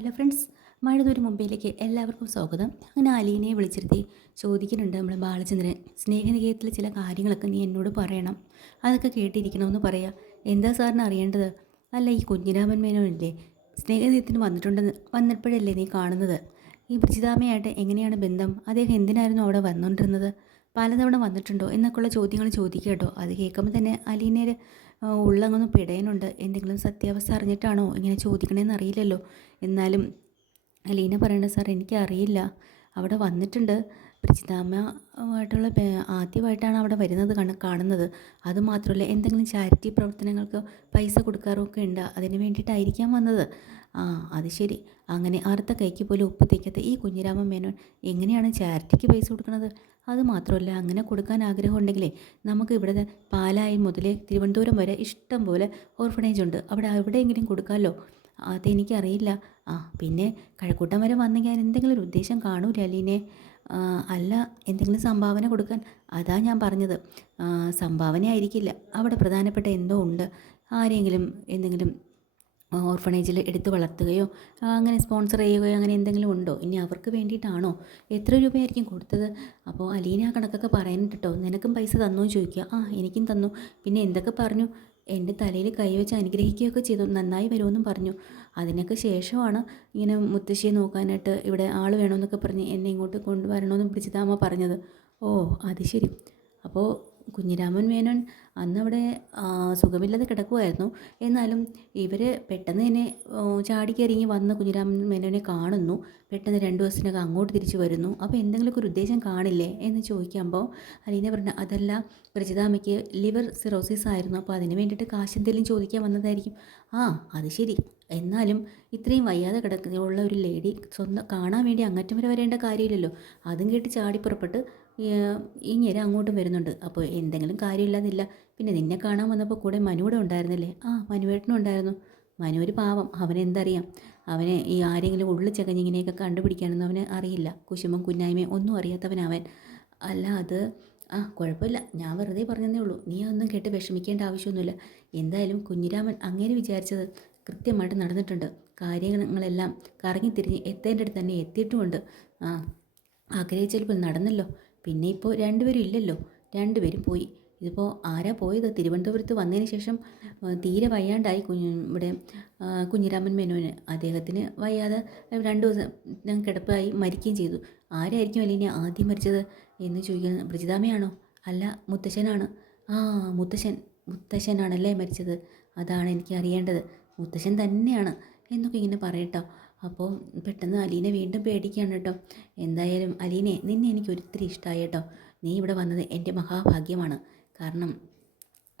Hello friends മഴതൂര് മുംബൈയിലേക്ക് എല്ലാവർക്കും സ്വാഗതം. അങ്ങനെ അലീനയെ വിളിച്ചിരുത്തി ചോദിക്കുന്നുണ്ട് നമ്മൾ ബാലചന്ദ്രൻ സ്നേഹനികേതത്തിലെ ചില കാര്യങ്ങളൊക്കെ നീ എന്നോട് പറയണം. അതൊക്കെ കേട്ടിരിക്കണമെന്ന് പറയാം. എന്താ സാറിന് അറിയേണ്ടത്? അല്ല ഈ കുഞ്ഞിരാമൻ മേനോനില്ലേ സ്നേഹനികേതത്തിന് വന്നിട്ടുണ്ടെന്ന് വന്നപ്പോഴല്ലേ നീ കാണുന്നത്? ഈ ബ്രിജിതാമയായിട്ട് എങ്ങനെയാണ് ബന്ധം? അദ്ദേഹം എന്തിനായിരുന്നു അവിടെ വന്നുകൊണ്ടിരുന്നത് പലതവണ വന്നിട്ടുണ്ടോ എന്നൊക്കെയുള്ള ചോദ്യങ്ങൾ ചോദിക്കുക കേട്ടോ. അത് കേൾക്കുമ്പോൾ തന്നെ അലീനെ ഉള്ളങ്ങൊന്ന് പിടയനുണ്ട് എന്തെങ്കിലും സത്യാവസ്ഥ അറിഞ്ഞിട്ടാണോ ഇങ്ങനെ ചോദിക്കണേന്ന് അറിയില്ലല്ലോ. എന്നാലും അലീന പറയണ്ട സാർ എനിക്കറിയില്ല. അവിടെ വന്നിട്ടുണ്ട്. പ്രജിതാമ്മയായിട്ടുള്ള ആദ്യമായിട്ടാണ് അവിടെ വരുന്നത് കണ കാണുന്നത്. അതുമാത്രമല്ല എന്തെങ്കിലും ചാരിറ്റി പ്രവർത്തനങ്ങൾക്ക് പൈസ കൊടുക്കാറൊക്കെ ഉണ്ട്. അതിന് വേണ്ടിയിട്ടായിരിക്കാം വന്നത്. ആ അത് ശരി. അങ്ങനെ അറുത്ത കൈക്ക് പോലും ഉപ്പ് തേക്കാത്ത ഈ കുഞ്ഞിരാമൻ മേനോൻ എങ്ങനെയാണ് ചാരിറ്റിക്ക് പൈസ കൊടുക്കുന്നത്? അത് മാത്രമല്ല അങ്ങനെ കൊടുക്കാൻ ആഗ്രഹം ഉണ്ടെങ്കിലേ നമുക്ക് ഇവിടെ പാലായി മുതലേ തിരുവനന്തപുരം വരെ ഇഷ്ടം പോലെ ഓർഫണേജ് ഉണ്ട്. അവിടെ എവിടെയെങ്കിലും കൊടുക്കാമല്ലോ. അതെനിക്കറിയില്ല. ആ പിന്നെ കഴക്കൂട്ടം വരെ വന്നെങ്കിൽ എന്തെങ്കിലും ഒരു ഉദ്ദേശം കാണൂല അലീനെ അല്ല എന്തെങ്കിലും സംഭാവന കൊടുക്കാൻ. അതാ ഞാൻ പറഞ്ഞത്. സംഭാവന ആയിരിക്കില്ല അവിടെ പ്രധാനപ്പെട്ട എന്തോ ഉണ്ട്. ആരെങ്കിലും എന്തെങ്കിലും ഓർഫണേജിൽ എടുത്ത് വളർത്തുകയോ അങ്ങനെ സ്പോൺസർ ചെയ്യുകയോ അങ്ങനെ എന്തെങ്കിലും ഉണ്ടോ? ഇനി അവർക്ക് വേണ്ടിയിട്ടാണോ? എത്ര രൂപയായിരിക്കും കൊടുത്തത്? അപ്പോൾ അലീന ആ കണക്കൊക്കെ പറയുന്നുണ്ട് കേട്ടോ നിനക്കും പൈസ തന്നോ ചോദിക്കുക. ആ എനിക്കും തന്നു. പിന്നെ എന്തൊക്കെ പറഞ്ഞു? എന്റെ തലയിൽ കൈവച്ച് അനുഗ്രഹിക്കുകയൊക്കെ ചെയ്തു. നന്നായി വരുമെന്നും പറഞ്ഞു. അതിനൊക്കെ ശേഷമാണ് ഇങ്ങനെ മുത്തശ്ശിയെ നോക്കാനായിട്ട് ഇവിടെ ആൾ വേണമെന്നൊക്കെ പറഞ്ഞ് എന്നെ ഇങ്ങോട്ട് കൊണ്ടുവരണമെന്നും പിടിച്ചതാമ്മ പറഞ്ഞത്. ഓ അത് ശരി. അപ്പോൾ കുഞ്ഞിരാമൻ മേനോൻ അന്നവിടെ സുഖമില്ലാതെ കിടക്കുമായിരുന്നു എന്നാലും ഇവർ പെട്ടെന്ന് തന്നെ ചാടിക്കറിങ്ങി വന്ന് കുഞ്ഞിരാമൻ മേനോനെ കാണുന്നു. പെട്ടെന്ന് രണ്ട് ദിവസത്തിനകം അങ്ങോട്ട് തിരിച്ചു വരുന്നു. അപ്പോൾ എന്തെങ്കിലുമൊക്കെ ഒരു ഉദ്ദേശം കാണില്ലേ? എന്ന് ചോദിക്കുമ്പോൾ അലീന പറഞ്ഞ അതല്ല പ്രചിതാമയ്ക്ക് ലിവർ സിറോസിസ് ആയിരുന്നു. അപ്പോൾ അതിന് വേണ്ടിയിട്ട് കാശ് എന്തെങ്കിലും ചോദിക്കാൻ വന്നതായിരിക്കും. ആ അത് ശരി. എന്നാലും ഇത്രയും വയ്യാതെ കിടക്കുന്ന ഒരു ലേഡി സ്വന്തം കാണാൻ വേണ്ടി അങ്ങറ്റം വരെ വരേണ്ട കാര്യമില്ലല്ലോ. അതും കേട്ട് ചാടിപ്പുറപ്പെട്ട് ഇങ്ങനെ അങ്ങോട്ടും വരുന്നുണ്ട്. അപ്പോൾ എന്തെങ്കിലും കാര്യമില്ലാതില്ല. പിന്നെ നിന്നെ കാണാൻ വന്നപ്പോൾ കൂടെ മനുവിടെ ഉണ്ടായിരുന്നില്ലേ? ആ മനുവേട്ടനും ഉണ്ടായിരുന്നു. മനു ഒരു പാവം. അവനെന്തറിയാം അവനെ ഈ ആരെങ്കിലും ഉള്ളിൽ ചകഞ്ഞിങ്ങനെയൊക്കെ കണ്ടുപിടിക്കാനൊന്നും അവന് അറിയില്ല. കുശുമ്പം കുന്നായ്മയും ഒന്നും അറിയാത്തവനവൻ അല്ല അത് ആ കുഴപ്പമില്ല. ഞാൻ വെറുതെ പറഞ്ഞതേ ഉള്ളൂ. നീ ഒന്നും കേട്ട് വിഷമിക്കേണ്ട ആവശ്യമൊന്നുമില്ല. എന്തായാലും കുഞ്ഞിരാമൻ അങ്ങനെ വിചാരിച്ചത് കൃത്യമായിട്ട് നടന്നിട്ടുണ്ട്. കാര്യങ്ങളെല്ലാം കറങ്ങിത്തിരിഞ്ഞ് എത്തേന്റെ അടുത്ത് തന്നെ എത്തിയിട്ടുമുണ്ട്. ആ ആഗ്രഹിച്ചപ്പോൾ നടന്നല്ലോ. പിന്നെ ഇപ്പോൾ രണ്ടുപേരും ഇല്ലല്ലോ. രണ്ടുപേരും പോയി. ഇതിപ്പോൾ ആരാ പോയത്? തിരുവനന്തപുരത്ത് വന്നതിന് ശേഷം തീരെ വയ്യാണ്ടായി കുഞ്ഞു ഇവിടെ കുഞ്ഞിരാമൻ മേനോന്. അദ്ദേഹത്തിന് വയ്യാതെ രണ്ട് ദിവസം കിടപ്പായി മരിക്കുകയും ചെയ്തു. ആരായിരിക്കും അല്ലെങ്കിൽ ആദ്യം മരിച്ചത് എന്ന് ചോദിക്കുന്നത് ബ്രിജിതാമയാണോ? അല്ല മുത്തശ്ശനാണ്. ആ മുത്തശ്ശൻ മുത്തശ്ശനാണല്ലേ മരിച്ചത്. അതാണ് എനിക്ക് അറിയേണ്ടത്. മുത്തശ്ശൻ തന്നെയാണ് എന്നൊക്കെ ഇങ്ങനെ പറയട്ടോ. അപ്പോൾ പെട്ടെന്ന് അലീനെ വീണ്ടും പേടിക്കുകയാണ് കേട്ടോ. എന്തായാലും അലീനെ നിന്നെ എനിക്ക് ഒത്തിരി ഇഷ്ടമായി കേട്ടോ. നീ ഇവിടെ വന്നത് എന്റെ മഹാഭാഗ്യമാണ്. കാരണം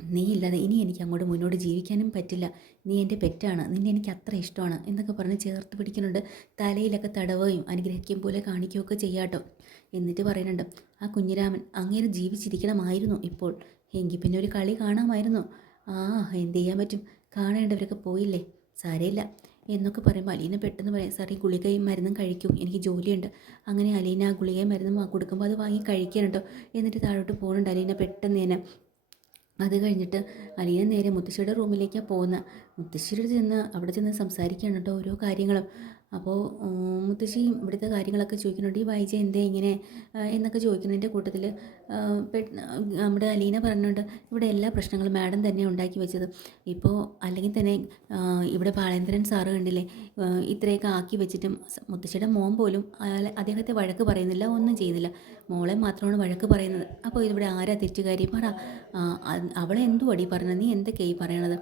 നീ ഇല്ലാതെ ഇനി എനിക്ക് അങ്ങോട്ട് മുന്നോട്ട് ജീവിക്കാനും പറ്റില്ല. നീ എന്റെ പെറ്റാണ്. നിന്നെ എനിക്ക് അത്ര ഇഷ്ടമാണ് എന്നൊക്കെ പറഞ്ഞ് ചേർത്ത് പിടിക്കുന്നുണ്ട്. തലയിലൊക്കെ തടവുകയും അനുഗ്രഹിക്കുകയും പോലെ കാണിക്കുകയൊക്കെ ചെയ്യാട്ടോ എന്നിട്ട് പറയുന്നുണ്ട് ആ കുഞ്ഞിരാമൻ അങ്ങേര് ജീവിച്ചിരിക്കണമായിരുന്നു ഇപ്പോൾ. എങ്കിൽ പിന്നെ ഒരു കളി കാണാമായിരുന്നു. ആ എന്ത് ചെയ്യാൻ പറ്റും? കാണേണ്ടവരൊക്കെ പോയില്ലേ? സാരയില്ല എന്നൊക്കെ പറയുമ്പോൾ അലീന പെട്ടെന്ന് പറയാം സാർ ഈ ഗുളികയും മരുന്നും കഴിക്കും എനിക്ക് ജോലിയുണ്ട്. അങ്ങനെ അലീന ആ ഗുളികയും മരുന്നും കൊടുക്കുമ്പോൾ അത് വാങ്ങി കഴിക്കാനുണ്ടോ എന്നിട്ട് താഴോട്ട് പോകുന്നുണ്ട് അലീന പെട്ടെന്ന് തന്നെ. അത് കഴിഞ്ഞിട്ട് അലീന നേരെ മുത്തശ്ശിയുടെ റൂമിലേക്കാണ് പോകുന്നത്. മുത്തശ്ശിയുടെ ചെന്ന് അവിടെ ചെന്ന് സംസാരിക്കുകയാണ് കേട്ടോ ഓരോ കാര്യങ്ങളും. അപ്പോൾ മുത്തശ്ശി ഇവിടുത്തെ കാര്യങ്ങളൊക്കെ ചോദിക്കുന്നുണ്ട്. ഈ വായിച്ച എന്തേ ഇങ്ങനെ എന്നൊക്കെ ചോദിക്കുന്നതിന്റെ കൂട്ടത്തിൽ നമ്മുടെ അലീന പറഞ്ഞുകൊണ്ട് ഇവിടെ എല്ലാ പ്രശ്നങ്ങളും മാഡം തന്നെ ഉണ്ടാക്കി വെച്ചത്. ഇപ്പോൾ അല്ലെങ്കിൽ തന്നെ ഇവിടെ ബാലേന്ദ്രൻ സാറ് കണ്ടില്ലേ ഇത്രയൊക്കെ ആക്കി വെച്ചിട്ടും മുത്തശ്ശിയുടെ മോൻ പോലും അദ്ദേഹത്തെ വഴക്ക് പറയുന്നില്ല ഒന്നും ചെയ്യുന്നില്ല. മോളെ മാത്രമാണ് വഴക്ക് പറയുന്നത്. അപ്പോൾ ഇവിടെ ആരാ തെറ്റുകാരി? പറ. അവളെ എന്തുവാടി പറഞ്ഞത്? നീ എന്തൊക്കെയായി പറയണത്?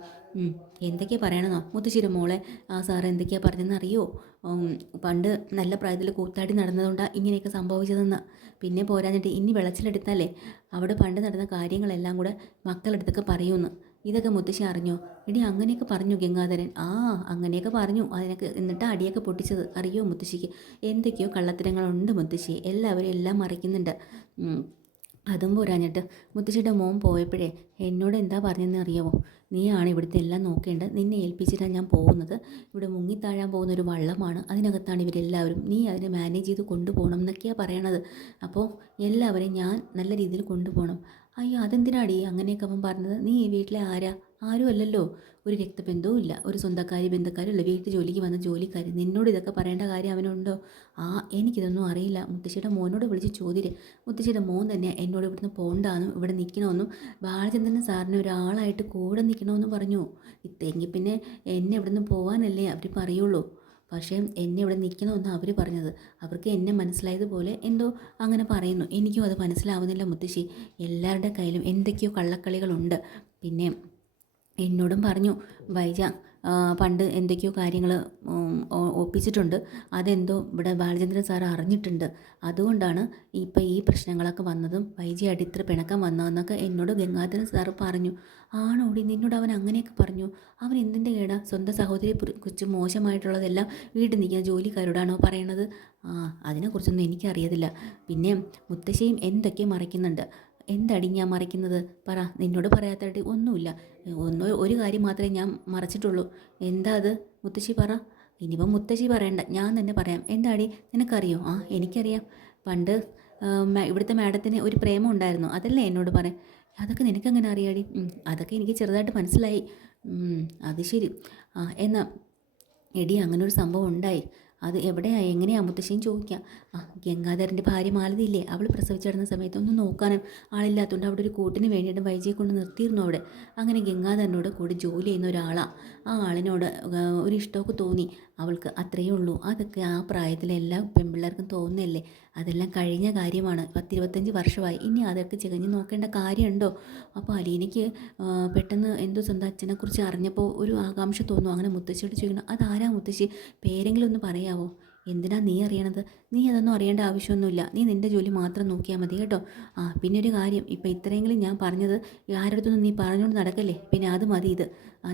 എന്തൊക്കെയാണ് പറയണമെന്നോ മുത്തശ്ശേരി മോളെ ആ സാർ എന്തൊക്കെയാണ് പറഞ്ഞതെന്ന് അറിയോ? പണ്ട് നല്ല പ്രായത്തിൽ കൂത്താടി നടന്നതുകൊണ്ടാണ് ഇങ്ങനെയൊക്കെ സംഭവിച്ചതെന്ന്. പിന്നെ പോരാഞ്ഞിട്ട് ഇനി വെളച്ചിലെടുത്താലേ അവിടെ പണ്ട് നടന്ന കാര്യങ്ങളെല്ലാം കൂടെ മക്കളെടുത്തൊക്കെ പറയുമെന്ന് ഇതൊക്കെ മുത്തശ്ശി അറിഞ്ഞോ? ഇനി അങ്ങനെയൊക്കെ പറഞ്ഞു ഗംഗാധരൻ. ആ അങ്ങനെയൊക്കെ പറഞ്ഞു. അതിനൊക്കെ എന്നിട്ട് അടിയൊക്കെ പൊട്ടിച്ചത്. അറിയോ മുത്തശ്ശിക്ക്? എന്തൊക്കെയോ കള്ളത്തരങ്ങളുണ്ട് മുത്തശ്ശി. എല്ലാവരും എല്ലാം മറിക്കുന്നുണ്ട്. അതും പോരാഞ്ഞിട്ട് മുത്തശ്ശിയുടെ മോൻ പോയപ്പോഴേ എന്നോട് എന്താ പറഞ്ഞതെന്ന് അറിയാമോ നീയാണ് ഇവിടുത്തെ എല്ലാം നോക്കേണ്ടത് നിന്നെ ഏൽപ്പിച്ചിട്ടാണ് ഞാൻ പോകുന്നത്. ഇവിടെ മുങ്ങിത്താഴാൻ പോകുന്ന ഒരു വള്ളമാണ്. അതിനകത്താണ് ഇവരെല്ലാവരും. നീ അതിനെ മാനേജ് ചെയ്ത് കൊണ്ടുപോകണം എന്നൊക്കെയാണ് പറയണത്. അപ്പോൾ എല്ലാവരെയും ഞാൻ നല്ല രീതിയിൽ കൊണ്ടുപോകണം. അയ്യോ അതെന്തിനാടി അങ്ങനെയൊക്കെ അവൻ പറഞ്ഞത്? നീ ഈ വീട്ടിലെ ആരാ? ആരും അല്ലല്ലോ ഒരു രക്തബന്ധവും ഇല്ല. ഒരു സ്വന്തക്കാരി ബന്ധക്കാരും ഇല്ല വീട്ടു ജോലിക്ക് വന്ന ജോലിക്കാരി നിന്നോട് ഇതൊക്കെ പറയേണ്ട കാര്യം അവനുണ്ടോ? ആ എനിക്കിതൊന്നും അറിയില്ല. മുത്തശ്ശിയുടെ മോനോട് വിളിച്ച് ചോദിര്. മുത്തശ്ശിയുടെ മോൻ തന്നെ എന്നോട് ഇവിടുന്ന് പോകണ്ടെന്നും ഇവിടെ നിൽക്കണമെന്നും ബാലചന്ദ്രൻ സാറിന് ഒരാളായിട്ട് കൂടെ നിൽക്കണമെന്നും പറഞ്ഞു. ഇത്തെങ്കിൽ പിന്നെ എന്നെ ഇവിടുന്ന് പോകാനല്ലേ അവർ പറയുള്ളൂ. പക്ഷേ എന്നെ ഇവിടെ നിൽക്കണമെന്ന് അവർ പറഞ്ഞത്. അവർക്ക് എന്നെ മനസ്സിലായതുപോലെ എന്തോ അങ്ങനെ പറയുന്നു. എനിക്കും അത് മനസ്സിലാവുന്നില്ല മുത്തശ്ശി. എല്ലാവരുടെ കയ്യിലും എന്തൊക്കെയോ കള്ളക്കളികളുണ്ട്. പിന്നെ എന്നോടും പറഞ്ഞു വൈജ പണ്ട് എന്തൊക്കെയോ കാര്യങ്ങൾ ഒപ്പിച്ചിട്ടുണ്ട്. അതെന്തോ ഇവിടെ ബാലചന്ദ്രൻ സാർ അറിഞ്ഞിട്ടുണ്ട്. അതുകൊണ്ടാണ് ഇപ്പം ഈ പ്രശ്നങ്ങളൊക്കെ വന്നതും വൈജി ഇത്ര പിണക്കം വന്നതെന്നൊക്കെ എന്നോട് ഗംഗാധരൻ സാർ പറഞ്ഞു. ആണോടി നിന്നോട് അവൻ അങ്ങനെയൊക്കെ പറഞ്ഞു. അവൻ എന്തിന്റെ കേടാ? സ്വന്തം സഹോദരിയെ കുറിച്ച് മോശമായിട്ടുള്ളതെല്ലാം വീട്ടിൽ നിൽക്കുന്ന ജോലിക്കാരോടാണോ പറയണത്? ആ അതിനെക്കുറിച്ചൊന്നും എനിക്കറിയത്തില്ല. പിന്നെ മുത്തശ്ശിയും എന്തൊക്കെ മറയ്ക്കുന്നുണ്ട്. എന്തടി ഞാൻ മറയ്ക്കുന്നത് പറ നിന്നോട് പറയാത്തതായിട്ട് ഒന്നുമില്ല. ഒന്ന് ഒരു കാര്യം മാത്രമേ ഞാൻ മറച്ചിട്ടുള്ളൂ. എന്താ അത്? മുത്തശ്ശി പറ. ഇനിയിപ്പം മുത്തശ്ശി പറയണ്ട. ഞാൻ തന്നെ പറയാം. എന്താടി? നിനക്കറിയോ? ആ എനിക്കറിയാം. പണ്ട് ഇവിടുത്തെ മാഡത്തിന് ഒരു പ്രേമം ഉണ്ടായിരുന്നു. അതല്ലേ എന്നോട് പറയാം അതൊക്കെ നിനക്കെങ്ങനെ അറിയാടി? അതൊക്കെ എനിക്ക് ചെറുതായിട്ട് മനസ്സിലായി. അത് ശരി. ആ എന്നാൽ എടി അങ്ങനെ ഒരു സംഭവം ഉണ്ടായി. അത് എവിടെയാ? എങ്ങനെയാ? മുത്തശ്ശിയും ചോദിക്കാം. ആ ഗംഗാധരന്റെ ഭാര്യ മാലതിയില്ലേ? അവൾ പ്രസവിച്ചിടുന്ന സമയത്ത് ഒന്ന് നോക്കാനും ആളില്ലാത്തതുകൊണ്ട് അവിടെ ഒരു കൂട്ടിന് വേണ്ടിയിട്ട് വൈജിയെ കൊണ്ട് നിർത്തിയിരുന്നു അവിടെ. അങ്ങനെ ഗംഗാധരനോട് കൂടി ജോലി ചെയ്യുന്ന ഒരാളാണ് ആ ആളിനോട് ഒരു ഇഷ്ടമൊക്കെ തോന്നി. അവൾക്ക് അത്രയേ ഉള്ളൂ. അതൊക്കെ ആ പ്രായത്തിലെ എല്ലാ പെൺപിള്ളേർക്കും തോന്നുന്നല്ലേ അതെല്ലാം കഴിഞ്ഞ കാര്യമാണ്. പത്തിരുപത്തഞ്ച് വർഷമായി. ഇനി അതൊക്കെ ചികഞ്ഞ് നോക്കേണ്ട കാര്യമുണ്ടോ? അപ്പോൾ അലീനയ്ക്ക് പെട്ടെന്ന് എന്തോ സ്വന്തം അച്ഛനെക്കുറിച്ച് അറിഞ്ഞപ്പോൾ ഒരു ആകാംക്ഷ തോന്നുന്നു. അങ്ങനെ മുത്തശ്ശിയോട് ചോദിക്കണം അതാരാ മുത്തശ്ശി? പേരെങ്കിലും ഒന്ന് പറയാവോ എന്തിനാ നീ അറിയണത്? നീ അതൊന്നും അറിയേണ്ട ആവശ്യമൊന്നുമില്ല. നീ നിന്റെ ജോലി മാത്രം നോക്കിയാൽ മതി കേട്ടോ. ആ പിന്നെ ഒരു കാര്യം. ഇപ്പം ഇത്രയെങ്കിലും ഞാൻ പറഞ്ഞത് ആരുടെ അടുത്തൊന്നും നീ പറഞ്ഞുകൊണ്ട് നടക്കല്ലേ? പിന്നെ അത് മതി ഇത്.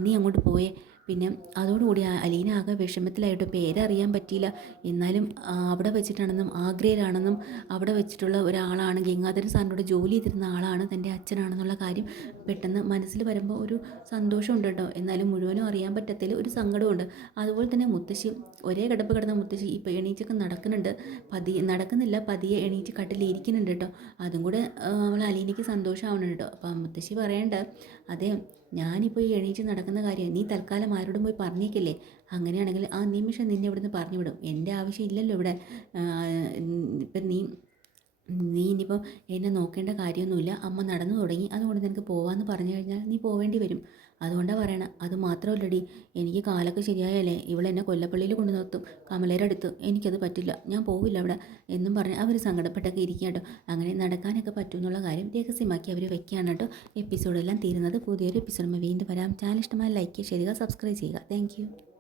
നീ അങ്ങോട്ട് പോയേ. പിന്നെ അതോടുകൂടി അലീന ആകെ വിഷമത്തിലായിട്ട് പേരറിയാൻ പറ്റിയില്ല. എന്നാലും അവിടെ വെച്ചിട്ടാണെന്നും ആഗ്രയിലാണെന്നും അവിടെ വെച്ചിട്ടുള്ള ഒരാളാണ് ഗംഗാധരൻ സാറിനോട് ജോലി ചെയ്തിരുന്ന ആളാണ് തന്റെ അച്ഛനാണെന്നുള്ള കാര്യം പെട്ടെന്ന് മനസ്സിൽ വരുമ്പോൾ ഒരു സന്തോഷമുണ്ട് കേട്ടോ. എന്നാലും മുഴുവനും അറിയാൻ പറ്റത്തിൽ ഒരു സങ്കടമുണ്ട്. അതുപോലെ തന്നെ മുത്തശ്ശി ഒരേ കിടപ്പ് കിടന്ന മുത്തശ്ശി ഇപ്പോൾ എണീച്ചൊക്കെ നടക്കുന്നുണ്ട്. പതിയെ നടക്കുന്നില്ല പതിയെ എണീറ്റ് കട്ടിലിരിക്കുന്നുണ്ട് കേട്ടോ. അതും കൂടെ നമ്മൾ അലീനയ്ക്ക് സന്തോഷമാവുന്നുണ്ട് കേട്ടോ. അപ്പം മുത്തശ്ശി പറയേണ്ട അതെ ഞാനിപ്പോൾ ഈ എണീറ്റ് നടക്കുന്ന കാര്യം നീ തൽക്കാലം ആരോടും പോയി പറഞ്ഞേക്കില്ലേ? അങ്ങനെയാണെങ്കിൽ ആ നിമിഷം നിന്നെ ഇവിടുന്ന് പറഞ്ഞു വിടും എന്റെ ആവശ്യം ഇല്ലല്ലോ ഇവിടെ. ഇപ്പം നീ നീ ഇനിയിപ്പം എന്നെ നോക്കേണ്ട കാര്യമൊന്നുമില്ല. അമ്മ നടന്നു തുടങ്ങി. അതുകൊണ്ട് നിനക്ക് പോവാമെന്ന് പറഞ്ഞു കഴിഞ്ഞാൽ നീ പോവേണ്ടി വരും. അതുകൊണ്ടാണ് പറയണത് അത് മാത്രമല്ലടി എനിക്ക് കാലൊക്കെ ശരിയായാലേ ഇവളെന്നെ കൊല്ലപ്പള്ളിയിൽ കൊണ്ടു നിർത്തും. കമലയുടെ അടുത്ത്. എനിക്കത് പറ്റില്ല. ഞാൻ പോവില്ല അവിടെ. എന്നും പറഞ്ഞ് അവർ സങ്കടപ്പെട്ടൊക്കെ ഇരിക്കുക അങ്ങനെ നടക്കാനൊക്കെ പറ്റും എന്നുള്ള കാര്യം രഹസ്യമാക്കി അവർ വെക്കുകയാണ് കേട്ടോ. എപ്പിസോഡെല്ലാം തീരുന്നത് പുതിയൊരു എപ്പിസോഡ് വീണ്ടും വരാം. ചാനൽ ഇഷ്ടമായി ലൈക്ക് ചെയ്യുക സബ്സ്ക്രൈബ് ചെയ്യുക. താങ്ക്